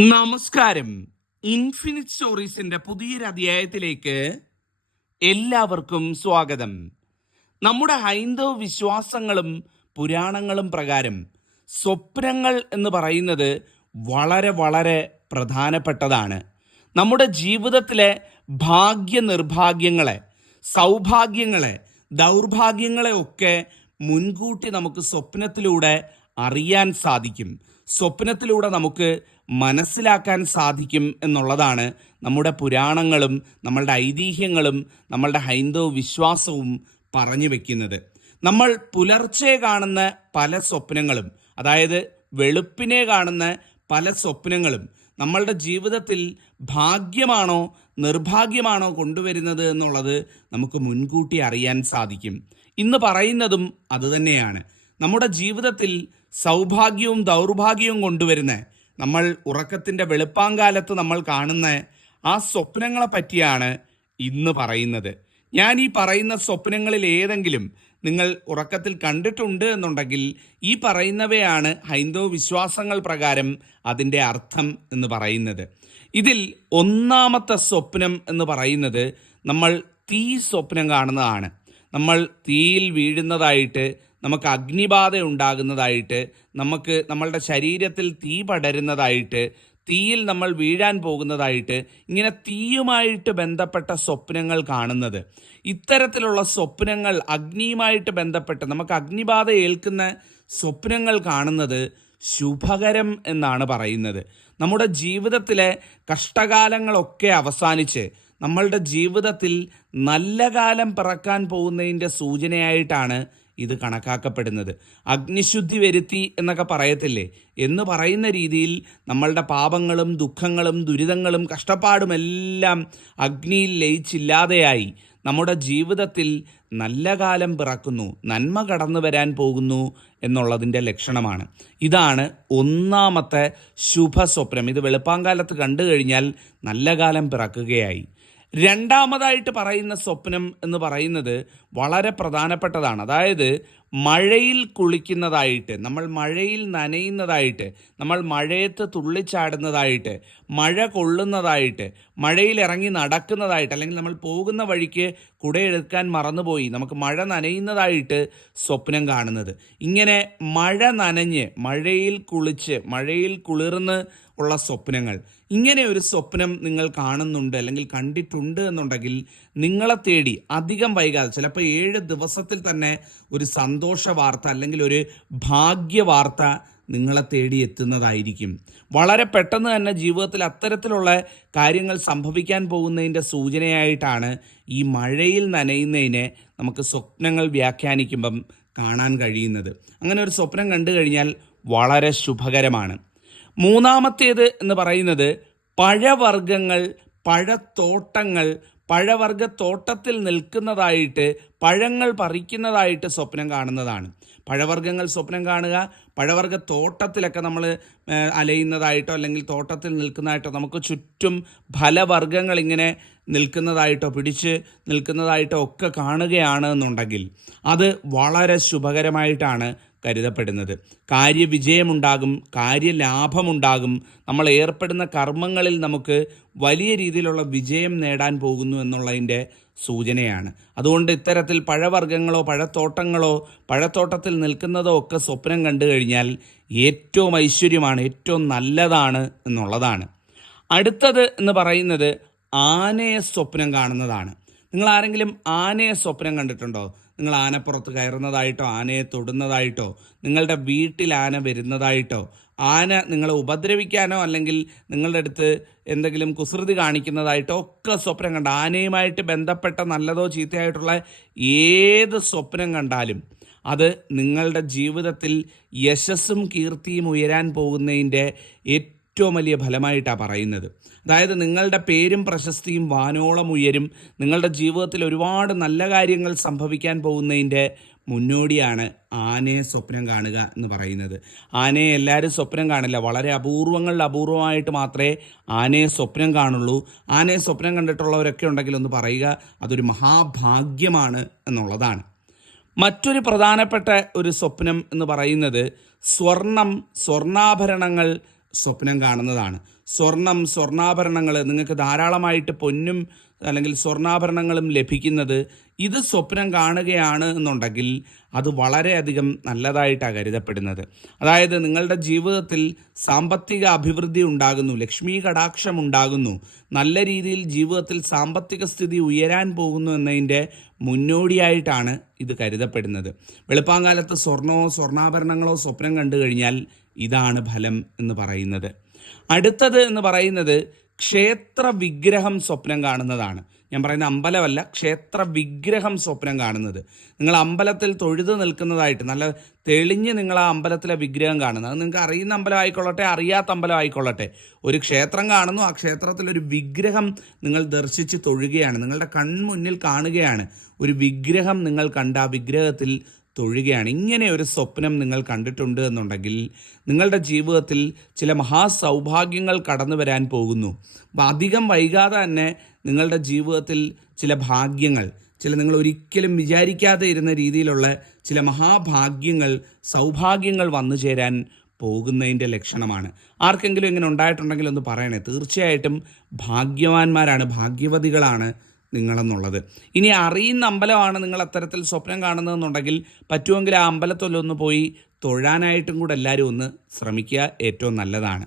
നമസ്കാരം. ഇൻഫിനിറ്റ് സ്റ്റോറീസിന്റെ പുതിയൊരു അധ്യായത്തിലേക്ക് എല്ലാവർക്കും സ്വാഗതം. നമ്മുടെ ഹൈന്ദവ വിശ്വാസങ്ങളും പുരാണങ്ങളും പ്രകാരം സ്വപ്നങ്ങൾ എന്ന് പറയുന്നത് വളരെ വളരെ പ്രധാനപ്പെട്ടതാണ്. നമ്മുടെ ജീവിതത്തിലെ ഭാഗ്യ നിർഭാഗ്യങ്ങളെ സൗഭാഗ്യങ്ങളെ ദൗർഭാഗ്യങ്ങളെ ഒക്കെ മുൻകൂട്ടി നമുക്ക് സ്വപ്നത്തിലൂടെ അറിയാൻ സാധിക്കും. സ്വപ്നത്തിലൂടെ നമുക്ക് മനസ്സിലാക്കാൻ സാധിക്കും എന്നുള്ളതാണ് നമ്മുടെ പുരാണങ്ങളും നമ്മളുടെ ഐതിഹ്യങ്ങളും നമ്മളുടെ ഹൈന്ദവ വിശ്വാസവും പറഞ്ഞു വെക്കുന്നത്. നമ്മൾ പുലർച്ചെ കാണുന്ന പല സ്വപ്നങ്ങളും അതായത് വെളുപ്പിനെ കാണുന്ന പല സ്വപ്നങ്ങളും നമ്മളുടെ ജീവിതത്തിൽ ഭാഗ്യമാണോ നിർഭാഗ്യമാണോ കൊണ്ടുവരുന്നത് എന്നുള്ളത് നമുക്ക് മുൻകൂട്ടി അറിയാൻ സാധിക്കും. ഇന്ന് പറയുന്നതും അതുതന്നെയാണ്. നമ്മുടെ ജീവിതത്തിൽ സൗഭാഗ്യവും ദൗർഭാഗ്യവും കൊണ്ടുവരുന്ന നമ്മൾ ഉറക്കത്തിന്റെ വെളുപ്പാങ്കാലത്ത് നമ്മൾ കാണുന്ന ആ സ്വപ്നങ്ങളെ പറ്റിയാണ് ഇന്ന് പറയുന്നത്. ഞാൻ ഈ പറയുന്ന സ്വപ്നങ്ങളിൽ ഏതെങ്കിലും നിങ്ങൾ ഉറക്കത്തിൽ കണ്ടിട്ടുണ്ട് എന്നുണ്ടെങ്കിൽ ഈ പറയുന്നവയാണ് ഹൈന്ദവ വിശ്വാസങ്ങൾ പ്രകാരം അതിന്റെ അർത്ഥം എന്ന് പറയുന്നത്. ഇതിൽ ഒന്നാമത്തെ സ്വപ്നം എന്ന് പറയുന്നത് നമ്മൾ തീ സ്വപ്നം കാണുന്നതാണ്. നമ്മൾ തീയിൽ വീഴുന്നതായിട്ട് നമുക്ക് അഗ്നിബാധ ഉണ്ടാകുന്നതായിട്ട് നമുക്ക് നമ്മളുടെ ശരീരത്തിൽ തീ പടരുന്നതായിട്ട് തീയിൽ നമ്മൾ വീഴാൻ പോകുന്നതായിട്ട് ഇങ്ങനെ തീയുമായിട്ട് ബന്ധപ്പെട്ട സ്വപ്നങ്ങൾ കാണുന്നത്. ഇത്തരത്തിലുള്ള സ്വപ്നങ്ങൾ അഗ്നിയുമായിട്ട് ബന്ധപ്പെട്ട് നമുക്ക് അഗ്നിബാധ ഏൽക്കുന്ന സ്വപ്നങ്ങൾ കാണുന്നത് ശുഭകരം എന്നാണ് പറയുന്നത്. നമ്മുടെ ജീവിതത്തിലെ കഷ്ടകാലങ്ങളൊക്കെ അവസാനിച്ച് നമ്മളുടെ ജീവിതത്തിൽ നല്ല കാലം പിറക്കാൻ പോകുന്നതിന്റെ സൂചനയായിട്ടാണ് ഇത് കണക്കാക്കപ്പെടുന്നത്. അഗ്നിശുദ്ധി വരുത്തി എന്നൊക്കെ പറയത്തില്ലേ? എന്ന് പറയുന്ന രീതിയിൽ നമ്മളുടെ പാപങ്ങളും ദുഃഖങ്ങളും ദുരിതങ്ങളും കഷ്ടപ്പാടുമെല്ലാം അഗ്നിയിൽ ലയിച്ചില്ലാതെയായി നമ്മുടെ ജീവിതത്തിൽ നല്ല കാലം പിറക്കുന്നു നന്മ കടന്നു വരാൻ പോകുന്നു എന്നുള്ളതിന്റെ ലക്ഷണമാണ്. ഇതാണ് ഒന്നാമത്തെ ശുഭസ്വപ്നം. ഇത് വെളുപ്പാങ്കാലത്ത് കണ്ടു കഴിഞ്ഞാൽ നല്ല കാലം പിറക്കുകയായി. രണ്ടാമതായിട്ട് പറയുന്ന സ്വപ്നം എന്ന് പറയുന്നത് വളരെ പ്രധാനപ്പെട്ടതാണ്. അതായത് മഴയിൽ കുളിക്കുന്നതായിട്ട് നമ്മൾ മഴയിൽ നനയുന്നതായിട്ട് നമ്മൾ മഴയത്ത് തുള്ളിച്ചാടുന്നതായിട്ട് മഴ കൊള്ളുന്നതായിട്ട് മഴയിൽ ഇറങ്ങി നടക്കുന്നതായിട്ട് അല്ലെങ്കിൽ നമ്മൾ പോകുന്ന വഴിക്ക് കുടയെടുക്കാൻ മറന്നുപോയി നമുക്ക് മഴ നനയുന്നതായിട്ട് സ്വപ്നം കാണുന്നത്. ഇങ്ങനെ മഴ നനഞ്ഞ് മഴയിൽ കുളിച്ച് മഴയിൽ കുളിർന്ന് ഉള്ള സ്വപ്നങ്ങൾ. ഇങ്ങനെ ഒരു സ്വപ്നം നിങ്ങൾ കാണുന്നുണ്ട് അല്ലെങ്കിൽ കണ്ടിട്ടുണ്ട് എന്നുണ്ടെങ്കിൽ നിങ്ങളെ തേടി അധികം വൈകാതെ ചിലപ്പോൾ ഏഴ് ദിവസത്തിൽ തന്നെ ഒരു സന്തോഷ വാർത്ത അല്ലെങ്കിൽ ഒരു ഭാഗ്യ വാർത്ത നിങ്ങളെ തേടി എത്തുന്നതായിരിക്കും. വളരെ പെട്ടെന്ന് തന്നെ ജീവിതത്തിൽ അത്തരത്തിലുള്ള കാര്യങ്ങൾ സംഭവിക്കാൻ പോകുന്നതിന്റെ സൂചനയായിട്ടാണ് ഈ മഴയിൽ നനയുന്നതിനെ നമുക്ക് സ്വപ്നങ്ങൾ വ്യാഖ്യാനിക്കുമ്പം കാണാൻ കഴിയുന്നത്. അങ്ങനെ ഒരു സ്വപ്നം കണ്ടു കഴിഞ്ഞാൽ വളരെ ശുഭകരമാണ്. മൂന്നാമത്തേത് എന്ന് പറയുന്നത് പഴവർഗങ്ങൾ പഴത്തോട്ടങ്ങൾ പഴവർഗ തോട്ടത്തിൽ നിൽക്കുന്നതായിട്ട് പഴങ്ങൾ പറിക്കുന്നതായിട്ട് സ്വപ്നം കാണുന്നതാണ്. പഴവർഗങ്ങൾ സ്വപ്നം കാണുക പഴവർഗ തോട്ടത്തിലൊക്കെ നമ്മൾ അലയുന്നതായിട്ടോ അല്ലെങ്കിൽ തോട്ടത്തിൽ നിൽക്കുന്നതായിട്ടോ നമുക്ക് ചുറ്റും ഫലവർഗങ്ങൾ ഇങ്ങനെ നിൽക്കുന്നതായിട്ടോ പിടിച്ച് നിൽക്കുന്നതായിട്ടോ ഒക്കെ കാണുകയാണ് എന്നുണ്ടെങ്കിൽ അത് വളരെ ശുഭകരമായിട്ടാണ് കരുതപ്പെടുന്നത്. കാര്യവിജയമുണ്ടാകും കാര്യലാഭമുണ്ടാകും. നമ്മൾ ഏർപ്പെടുന്ന കർമ്മങ്ങളിൽ നമുക്ക് വലിയ രീതിയിലുള്ള വിജയം നേടാൻ പോകുന്നു എന്നുള്ളതിന്റെ സൂചനയാണ്. അതുകൊണ്ട് ഇത്തരത്തിൽ പഴവർഗങ്ങളോ പഴത്തോട്ടങ്ങളോ പഴത്തോട്ടത്തിൽ നിൽക്കുന്നതോ ഒക്കെ സ്വപ്നം കണ്ടു കഴിഞ്ഞാൽ ഏറ്റവും ഐശ്വര്യമാണ് ഏറ്റവും നല്ലതാണ് എന്നുള്ളതാണ്. അടുത്തത് എന്ന് പറയുന്നത് ആനയെ സ്വപ്നം കാണുന്നതാണ്. നിങ്ങൾ ആരെങ്കിലും ആനയെ സ്വപ്നം കണ്ടിട്ടുണ്ടോ? നിങ്ങൾ ആനപ്പുറത്ത് കയറുന്നതായിട്ടോ ആനയെ തൊടുന്നതായിട്ടോ നിങ്ങളുടെ വീട്ടിൽ ആന വരുന്നതായിട്ടോ ആന നിങ്ങളെ ഉപദ്രവിക്കാനോ അല്ലെങ്കിൽ നിങ്ങളുടെ അടുത്ത് എന്തെങ്കിലും കുസൃതി കാണിക്കുന്നതായിട്ടോ ഒക്കെ സ്വപ്നം കണ്ട ആനയുമായിട്ട് ബന്ധപ്പെട്ട നല്ലതോ ചീത്തയായിട്ടുള്ള ഏത് സ്വപ്നം കണ്ടാലും അത് നിങ്ങളുടെ ജീവിതത്തിൽ യശസ്സും കീർത്തിയും ഉയരാൻ പോകുന്നതിന്റെ ഏറ്റവും വലിയ ഫലമായിട്ടാണ് പറയുന്നത്. അതായത് നിങ്ങളുടെ പേരും പ്രശസ്തിയും വാനോളം ഉയരും. നിങ്ങളുടെ ജീവിതത്തിൽ ഒരുപാട് നല്ല കാര്യങ്ങൾ സംഭവിക്കാൻ പോകുന്നതിന്റെ മുന്നോടിയാണ് ആനയെ സ്വപ്നം കാണുക എന്ന് പറയുന്നത്. ആനയെ എല്ലാവരും സ്വപ്നം കാണില്ല. വളരെ അപൂർവങ്ങളിൽ അപൂർവമായിട്ട് മാത്രമേ ആനയെ സ്വപ്നം കാണുള്ളൂ. ആനയെ സ്വപ്നം കണ്ടിട്ടുള്ളവരൊക്കെ ഉണ്ടെങ്കിൽ ഒന്ന് പറയുക അതൊരു മഹാഭാഗ്യമാണ് എന്നുള്ളതാണ്. മറ്റൊരു പ്രധാനപ്പെട്ട ഒരു സ്വപ്നം എന്ന് പറയുന്നത് സ്വർണം സ്വർണാഭരണങ്ങൾ സ്വപ്നം കാണുന്നതാണ്. സ്വർണം സ്വർണാഭരണങ്ങൾ നിങ്ങൾക്ക് ധാരാളമായിട്ട് പൊന്നും അല്ലെങ്കിൽ സ്വർണാഭരണങ്ങളും ലഭിക്കുന്നത് ഇത് സ്വപ്നം കാണുകയാണ് എന്നുണ്ടെങ്കിൽ അത് വളരെയധികം നല്ലതായിട്ടാണ് കരുതപ്പെടുന്നത്. അതായത് നിങ്ങളുടെ ജീവിതത്തിൽ സാമ്പത്തിക അഭിവൃദ്ധി ഉണ്ടാകുന്നു ലക്ഷ്മി കടാക്ഷം ഉണ്ടാകുന്നു നല്ല രീതിയിൽ ജീവിതത്തിൽ സാമ്പത്തിക സ്ഥിതി ഉയരാൻ പോകുന്നു എന്നതിന്റെ മുന്നോടിയായിട്ടാണ് ഇത് കരുതപ്പെടുന്നത്. വെളുപ്പാങ്കാലത്ത് സ്വർണമോ സ്വർണാഭരണങ്ങളോ സ്വപ്നം കണ്ടു കഴിഞ്ഞാൽ ഇതാണ് ഫലം എന്ന് പറയുന്നത്. അടുത്തത് എന്ന് പറയുന്നത് ക്ഷേത്ര വിഗ്രഹം സ്വപ്നം കാണുന്നതാണ്. ഞാൻ പറയുന്ന അമ്പലമല്ല ക്ഷേത്ര വിഗ്രഹം സ്വപ്നം കാണുന്നത്. നിങ്ങൾ അമ്പലത്തിൽ തൊഴുതു നിൽക്കുന്നതായിട്ട് നല്ല തെളിഞ്ഞ് നിങ്ങൾ ആ അമ്പലത്തിലെ വിഗ്രഹം കാണുന്നത്. അത് നിങ്ങൾക്ക് അറിയുന്ന അമ്പലം ആയിക്കൊള്ളട്ടെ അറിയാത്ത അമ്പലം ആയിക്കൊള്ളട്ടെ. ഒരു ക്ഷേത്രം കാണുന്നു ആ ക്ഷേത്രത്തിൽ ഒരു വിഗ്രഹം നിങ്ങൾ ദർശിച്ച് തൊഴുകയാണ്. നിങ്ങളുടെ കൺമുന്നിൽ കാണുകയാണ്. ഒരു വിഗ്രഹം നിങ്ങൾ കണ്ട ആ വിഗ്രഹത്തിൽ തൊഴുകയാണ്. ഇങ്ങനെ ഒരു സ്വപ്നം നിങ്ങൾ കണ്ടിട്ടുണ്ട് എന്നുണ്ടെങ്കിൽ നിങ്ങളുടെ ജീവിതത്തിൽ ചില മഹാസൗഭാഗ്യങ്ങൾ കടന്നു വരാൻ പോകുന്നു. അപ്പം അധികം വൈകാതെ തന്നെ നിങ്ങളുടെ ജീവിതത്തിൽ ചില ഭാഗ്യങ്ങൾ ചില നിങ്ങൾ ഒരിക്കലും വിചാരിക്കാതെ ഇരുന്ന രീതിയിലുള്ള ചില മഹാഭാഗ്യങ്ങൾ സൗഭാഗ്യങ്ങൾ വന്നു ചേരാൻ പോകുന്നതിന്റെ ലക്ഷണമാണ്. ആർക്കെങ്കിലും ഇങ്ങനെ ഉണ്ടായിട്ടുണ്ടെങ്കിൽ ഒന്ന് പറയണേ. തീർച്ചയായിട്ടും ഭാഗ്യവാന്മാരാണ് ഭാഗ്യവതികളാണ് നിങ്ങളെന്നുള്ളത്. ഇനി അറിയുന്ന അമ്പലമാണ് നിങ്ങൾ അത്തരത്തിൽ സ്വപ്നം കാണുന്നതെന്നുണ്ടെങ്കിൽ പറ്റുമെങ്കിൽ ആ അമ്പലത്തിലൊന്ന് പോയി തൊഴാനായിട്ടും കൂടെ എല്ലാവരും ഒന്ന് ശ്രമിക്കുക. ഏറ്റവും നല്ലതാണ്.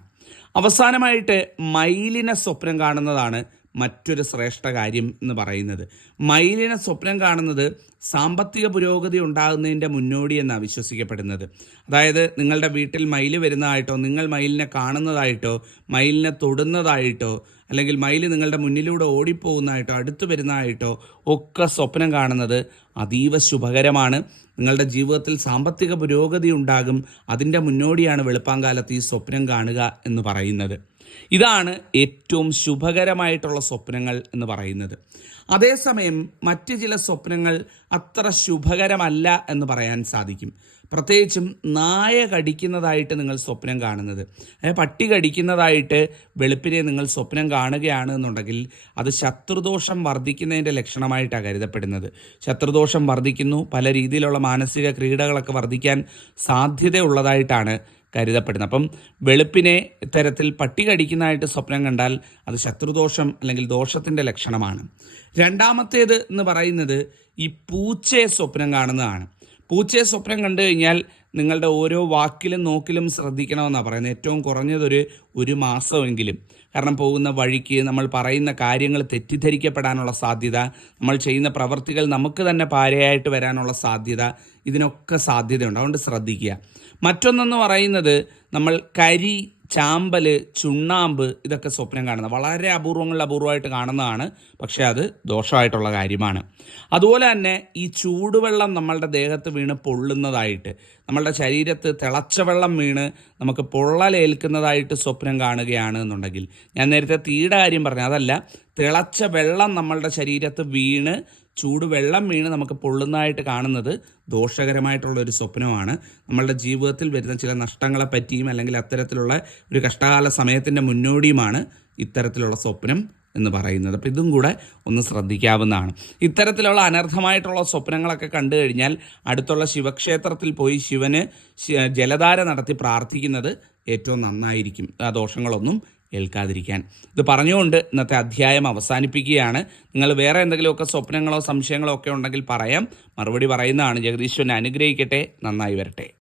അവസാനമായിട്ട് മയിലിനെ സ്വപ്നം കാണുന്നതാണ് മറ്റൊരു ശ്രേഷ്ഠ കാര്യം എന്ന് പറയുന്നത്. മയിലിനെ സ്വപ്നം കാണുന്നത് സാമ്പത്തിക പുരോഗതി ഉണ്ടാകുന്നതിന്റെ മുന്നോടി എന്നാണ് വിശ്വസിക്കപ്പെടുന്നത്. അതായത് നിങ്ങളുടെ വീട്ടിൽ മയിൽ വരുന്നതായിട്ടോ നിങ്ങൾ മയിലിനെ കാണുന്നതായിട്ടോ മയിലിനെ തൊടുന്നതായിട്ടോ അല്ലെങ്കിൽ മയിൽ നിങ്ങളുടെ മുന്നിലൂടെ ഓടിപ്പോകുന്നതായിട്ടോ അടുത്തു വരുന്നതായിട്ടോ ഒക്കെ സ്വപ്നം കാണുന്നത് അതീവ ശുഭകരമാണ്. നിങ്ങളുടെ ജീവിതത്തിൽ സാമ്പത്തിക പുരോഗതി ഉണ്ടാകും. അതിന്റെ മുന്നോടിയാണ് വെളുപ്പാങ്കാലത്ത് ഈ സ്വപ്നം കാണുക എന്ന് പറയുന്നത്. ഇതാണ് ഏറ്റവും ശുഭകരമായിട്ടുള്ള സ്വപ്നങ്ങൾ എന്ന് പറയുന്നത്. അതേസമയം മറ്റ് ചില സ്വപ്നങ്ങൾ അത്ര ശുഭകരമല്ല എന്ന് പറയാൻ സാധിക്കും. പ്രത്യേകിച്ചും നായ കടിക്കുന്നതായിട്ട് നിങ്ങൾ സ്വപ്നം കാണുന്നത്. പട്ടി കടിക്കുന്നതായിട്ട് വെളുപ്പിനെ നിങ്ങൾ സ്വപ്നം കാണുകയാണ് എന്നുണ്ടെങ്കിൽ അത് ശത്രുദോഷം വർദ്ധിക്കുന്നതിന്റെ ലക്ഷണമായിട്ടാണ് കരുതപ്പെടുന്നത്. ശത്രുദോഷം വർദ്ധിക്കുന്നു പല രീതിയിലുള്ള മാനസിക ക്രീഡകളൊക്കെ വർദ്ധിക്കാൻ സാധ്യതയുള്ളതായിട്ടാണ് കരുതപ്പെടുന്നത് അപ്പം വെളുപ്പിനെ ഇത്തരത്തിൽ പട്ടി കടിക്കുന്നതായിട്ട് സ്വപ്നം കണ്ടാൽ അത് ശത്രുദോഷം അല്ലെങ്കിൽ ദോഷത്തിന്റെ ലക്ഷണമാണ്. രണ്ടാമത്തേത് എന്ന് പറയുന്നത് ഈ പൂച്ചയെ സ്വപ്നം കാണുന്നതാണ്. പൂച്ചയെ സ്വപ്നം കണ്ടു കഴിഞ്ഞാൽ നിങ്ങളുടെ ഓരോ വാക്കിലും നോക്കിലും ശ്രദ്ധിക്കണമെന്നാണ് പറയുന്നത്. ഏറ്റവും കുറഞ്ഞതൊരു ഒരു മാസമെങ്കിലും. കാരണം പോകുന്ന വഴിക്ക് നമ്മൾ പറയുന്ന കാര്യങ്ങൾ തെറ്റിദ്ധരിക്കപ്പെടാനുള്ള സാധ്യത നമ്മൾ ചെയ്യുന്ന പ്രവർത്തികൾ നമുക്ക് തന്നെ പാരയായിട്ട് വരാനുള്ള സാധ്യത ഇതിനൊക്കെ സാധ്യതയുണ്ട്. അതുകൊണ്ട് ശ്രദ്ധിക്കുക. മറ്റൊന്നെന്ന് പറയുന്നത് നമ്മൾ കരി ചാമ്പൽ ചുണ്ണാമ്പ് ഇതൊക്കെ സ്വപ്നം കാണുന്നത്. വളരെ അപൂർവങ്ങളിൽ അപൂർവമായിട്ട് കാണുന്നതാണ്. പക്ഷേ അത് ദോഷമായിട്ടുള്ള കാര്യമാണ്. അതുപോലെ തന്നെ ഈ ചൂടുവെള്ളം നമ്മളുടെ ദേഹത്ത് വീണ് പൊള്ളുന്നതായിട്ട് നമ്മളുടെ ശരീരത്ത് തിളച്ച വെള്ളം വീണ് നമുക്ക് പൊള്ളലേൽക്കുന്നതായിട്ട് സ്വപ്നം കാണുകയാണ് എന്നുണ്ടെങ്കിൽ ഞാൻ നേരത്തെ തീയുടെ കാര്യം പറഞ്ഞു അതല്ല തിളച്ച വെള്ളം നമ്മളുടെ ശരീരത്ത് വീണ് ചൂടുവെള്ളം വീണ് നമുക്ക് പൊള്ളുന്നതായിട്ട് കാണുന്നത് ദോഷകരമായിട്ടുള്ള ഒരു സ്വപ്നമാണ്. നമ്മളുടെ ജീവിതത്തിൽ വരുന്ന ചില നഷ്ടങ്ങളെ പറ്റിയും അല്ലെങ്കിൽ അത്തരത്തിലുള്ള ഒരു കഷ്ടകാല സമയത്തിന്റെ മുന്നോടിയുമാണ് ഇത്തരത്തിലുള്ള സ്വപ്നം എന്ന് പറയുന്നത്. അപ്പം ഇതും കൂടെ ഒന്ന് ശ്രദ്ധിക്കാവുന്നതാണ്. ഇത്തരത്തിലുള്ള അനർത്ഥമായിട്ടുള്ള സ്വപ്നങ്ങളൊക്കെ കണ്ടു കഴിഞ്ഞാൽ അടുത്തുള്ള ശിവക്ഷേത്രത്തിൽ പോയി ശിവന് ജലധാര നടത്തി പ്രാർത്ഥിക്കുന്നത് ഏറ്റവും നന്നായിരിക്കും. ആ ദോഷങ്ങളൊന്നും ഏൽക്കാതിരിക്കാൻ. ഇത് പറഞ്ഞുകൊണ്ട് ഇന്നത്തെ അധ്യായം അവസാനിപ്പിക്കുകയാണ്. നിങ്ങൾ വേറെ എന്തെങ്കിലുമൊക്കെ സ്വപ്നങ്ങളോ സംശയങ്ങളോ ഒക്കെ ഉണ്ടെങ്കിൽ പറയാം. മറുപടി പറയുന്നതാണ് ജഗദീശ്വരനെ അനുഗ്രഹിക്കട്ടെ. നന്നായി വരട്ടെ.